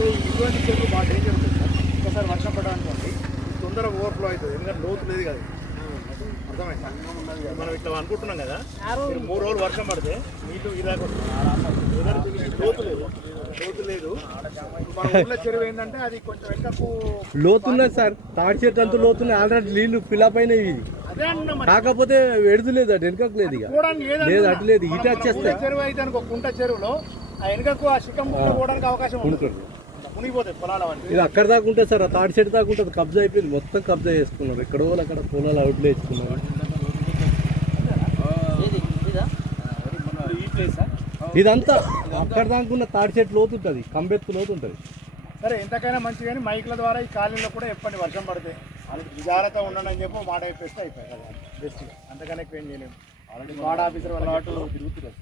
అంటే ఇటువంటి చెరువు బాగా డేంజర్ ఉంటుంది సార్. ఒకసారి వర్షం పడడానికి తొందరగా ఓవర్ఫ్లో అవుతుంది, ఎందుకంటే లోతు లేదు కదా. అర్థమైంది, మనం ఇట్లా అనుకుంటున్నాం కదా, 3 రోజులు వర్షం పడితే నీళ్ళు ఇలాగ లోతు లేదు, లోతు లేదు. మన ఊళ్ళో చెరువు ఏంటంటే అది కొంచెం వెనకకు లోతున్నది సార్, తాడి చెట్టు అంతా లోతున్నాయి, ఆల్రెడీ నీళ్లు ఫిలప్ అయినాయి. ఇది అదే అన్న కాకపోతే ఎడుదు లేదు, అటు వెనకకు లేదు, ఇక లేదు, అటు లేదు, ఇటు వచ్చేస్తాయి. చెరువు అయితే అనుకో, కుంట చెరువులో ఆ వెనకకు ఆ శిఖం పోవడానికి అవకాశం ఉంటుంది, మునిగిపోతాయి పొలాలు అవన్నీ. ఇది అక్కడ దాకా ఉంటుంది సార్, ఆ తాడి చెట్టు దాకా ఉంటుంది. కబ్జా అయిపోయింది, మొత్తం కబ్జా చేసుకున్నారు. ఎక్కడో అక్కడ పొలాలు అవుట్లు వేసుకున్నారు. ఇదంతా అక్కడ దాకా ఉన్న తాడి చెట్టు లోతు ఉంటుంది, కంబెత్తు లోతు ఉంటుంది. సరే ఎంతకైనా మంచి కానీ మైక్ల ద్వారా ఈ కాలనీలో కూడా ఎప్పటి వర్షం పడితే వాళ్ళకి జాగ్రత్త ఉండండి అని చెప్పి మాట అయిపోతే అయిపోయి కదా బెస్ట్గా, అంతకన్నా ఎక్కువ ఏం చేయలేము. ఆల్రెడీ వార్డ్ ఆఫీసర్ వాళ్ళ అటు తిరుగుతున్నారు.